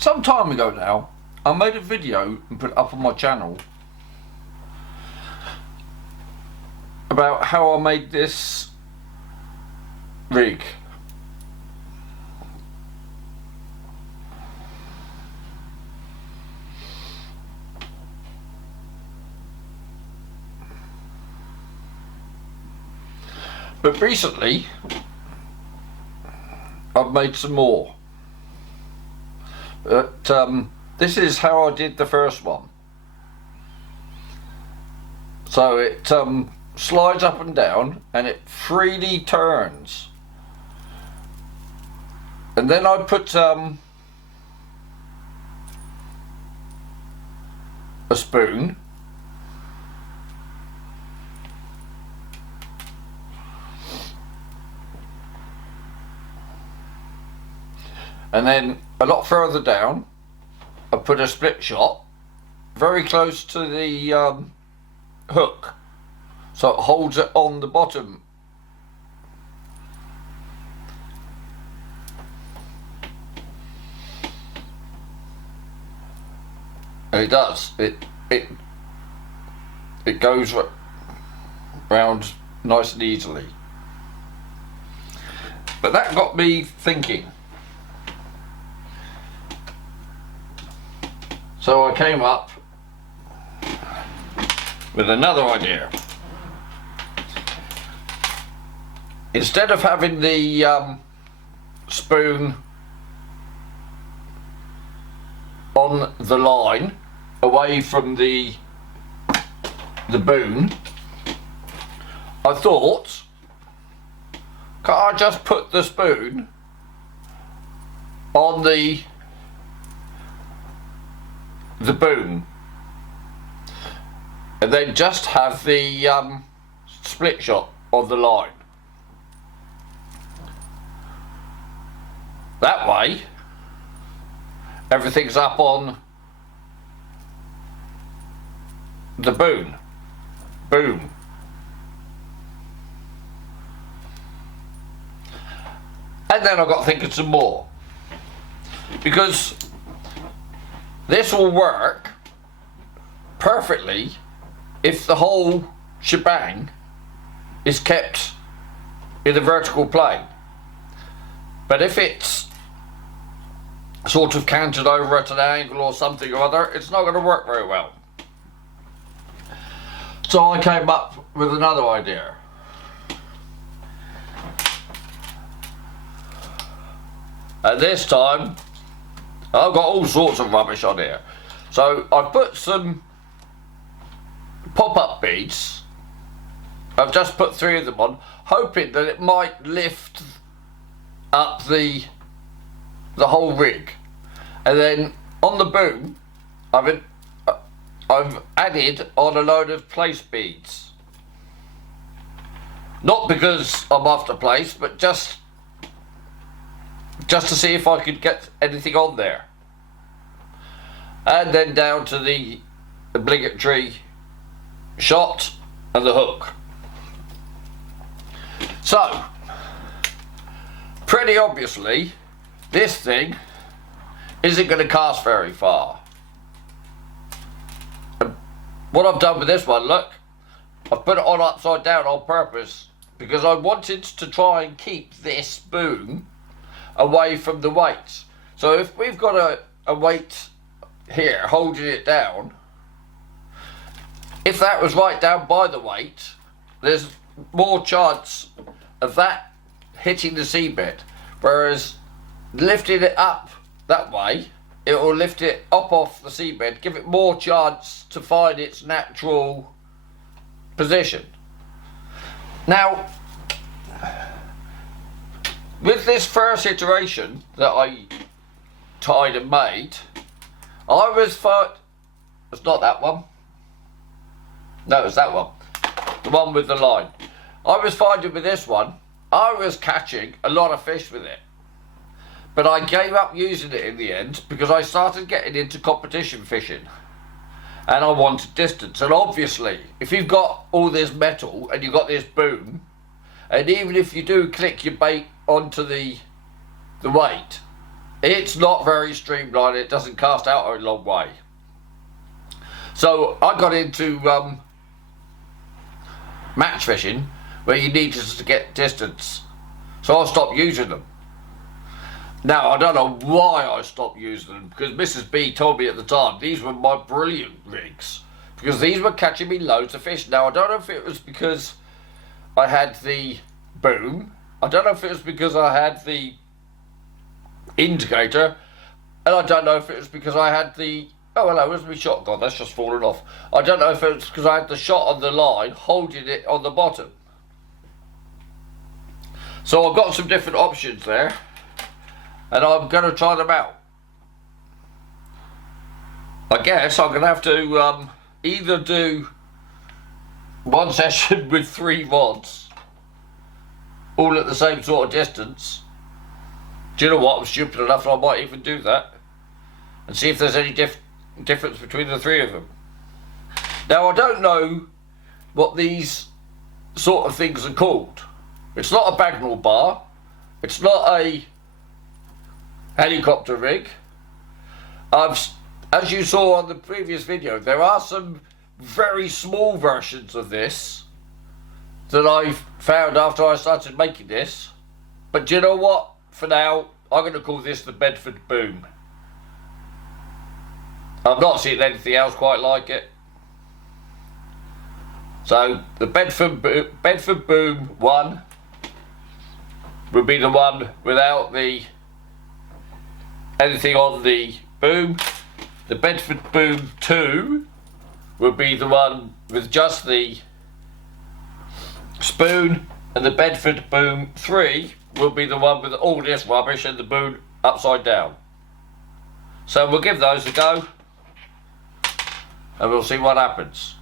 Some time ago now, I made a video and put it up on my channel about how I made this rig. But recently, I've made some more. But this is how I did the first one. So it slides up and down and it freely turns. And then I put a spoon . And then a lot further down, I put a split shot very close to the hook, so it holds it on the bottom. And it does. It goes round nice and easily. But that got me thinking. So I came up with another idea. Instead of having the spoon on the line away from the boon, I thought, can't I just put the spoon on the boom and then just have the split shot of the line. That way everything's up on the boom. And then I got thinking some more, because this will work perfectly if the whole shebang is kept in a vertical plane. But if it's sort of canted over at an angle or something or other, it's not going to work very well. So I came up with another idea. And this time I've got all sorts of rubbish on here. So I put some pop-up beads. I've just put 3 of them on, hoping that it might lift up the whole rig. And then on the boom, I've added on a load of place beads. Not because I'm after place, but just to see if I could get anything on there. And then down to the obligatory shot and the hook. So, pretty obviously, this thing isn't going to cast very far. And what I've done with this one, look, I've put it on upside down on purpose because I wanted to try and keep this boom away from the weights. So if we've got a weight here holding it down, if that was right down by the weight, there's more chance of that hitting the seabed, whereas lifting it up that way, it will lift it up off the seabed, give it more chance to find its natural position. Now, with this first iteration that I tied and made, I was it's not that one. No, it's that one. The one with the line. I was finding with this one, I was catching a lot of fish with it. But I gave up using it in the end because I started getting into competition fishing. And I wanted distance. And obviously, if you've got all this metal and you've got this boom, and even if you do click your bait onto the weight, it's not very streamlined. It doesn't cast out a long way. So I got into match fishing, where you need to get distance. So I stopped using them. Now, I don't know why I stopped using them, because Mrs. B told me at the time these were my brilliant rigs, because these were catching me loads of fish. Now, I don't know if it was because I had the boom, I don't know if it was because I had the indicator, and I don't know if it was because I had the, oh hello, where's my shot gone? That's just fallen off. I don't know if it was because I had the shot on the line holding it on the bottom. So I've got some different options there, and I'm going to try them out. I guess I'm going to have to either do one session with 3 rods, all at the same sort of distance. Do you know what? I'm stupid enough that I might even do that, and see if there's any difference between the 3 of them. Now, I don't know what these sort of things are called. It's not a Bagnall bar. It's not a helicopter rig. As you saw on the previous video, there are some very small versions of this that I found after I started making this. But do you know what? For now, I'm going to call this the Bedford Boom. I've not seen anything else quite like it. So the Bedford Boom 1 would be the one without the anything on the boom. The Bedford Boom 2 would be the one with just the spoon, and the Bedford Boom 3 will be the one with all this rubbish and the boom upside down. So we'll give those a go, and we'll see what happens.